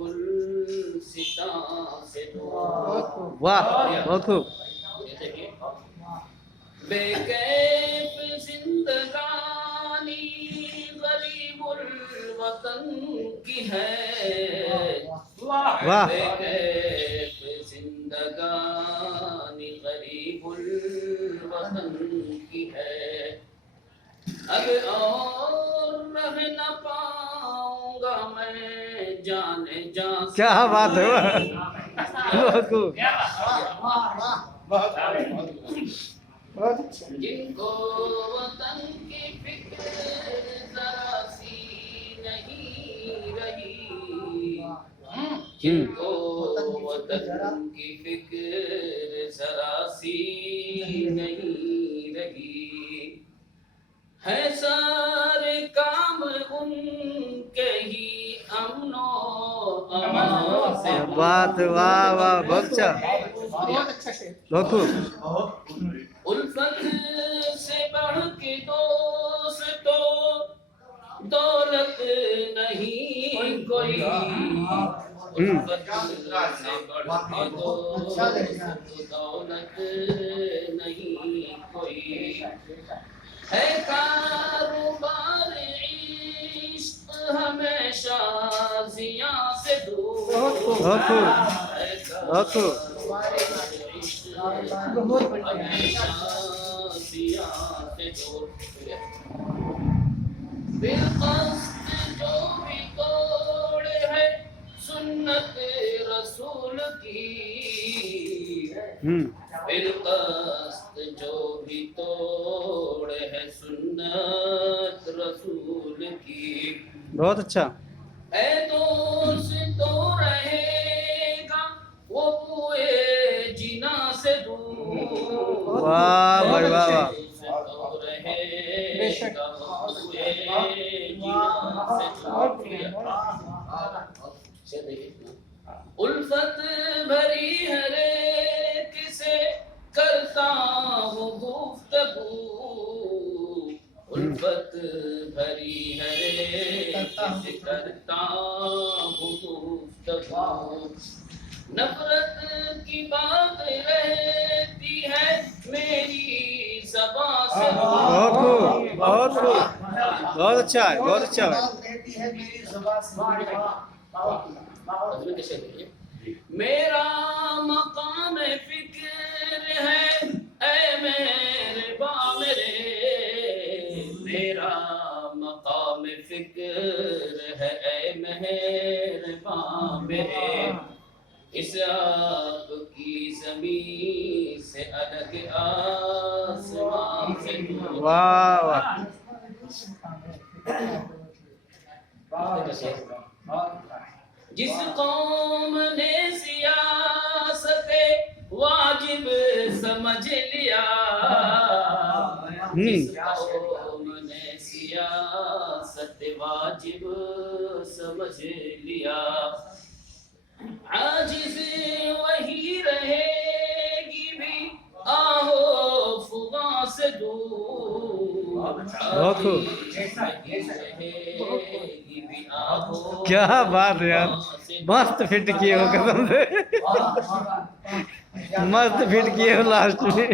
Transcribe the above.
گلستان سے دور. واہ بہت خوب. بے کیف زندگانی غریب الوطن کی ہے. واہ. بے کیف زندگانی غریب الوطن کی ہے. اب اور رہ نہ پاؤں گا میں جانے جان. کیا بات ہے. بہت خوب. جن کو وطن کی فکر ذرا سی نہیں رہی. جن کو وطن کی فکر ذرا سی نہیں رہی. ہے سارے کام ان کے ہی امن و امان سے. بات. واہ واہ بہت اچھا. بہت خوب. الفت سے بڑھ کے دوست تو دولت نہیں کوئی. الفت سے بڑھ کے دوست تو دولت نہیں کوئی. ہے کاروبار عشق ہمیشہ زیاں سے دور. بہت خوب. بہت خوب. بالقصد جو بھی توڑ ہے سنت رسول کی. بالقصد جو بھی توڑ ہے سنت رسول کی. بہت اچھا. اے دوست تو رہے گا وہ بوئے جنا سے دور. واہ بھائی واہ واہ. تو رہے گا وہ بوئے جنا سے دور. الفت بھری ہر ایک سے کرتا ہوں گفتگو. الفت بھری ہر ایک سے کرتا ہوں گفتگو. نفرت کی بات رہتی ہے میری زبان سے. بہت خوب. بہت خوب. بہت اچھا ہے. بہت اچھا ہے. میرا مقام فکر ہے اے میرے با میرے. میرا مقام فکر ہے اے مہرباں میرے. اس آپ کی زمین سے الگ آسمان سے دور. واہ واہ. جس قوم نے سیاست واجب سمجھ لیا. جس قوم نے سیاست واجب سمجھ لیا. عاجز وہی رہے گی بھی آہو فغاں سے دور. بہت خوب. کیا کیا بات ہے یار. مست فٹ کیے ہو قدم سے. مست فٹ کیے ہو لاسٹ میں.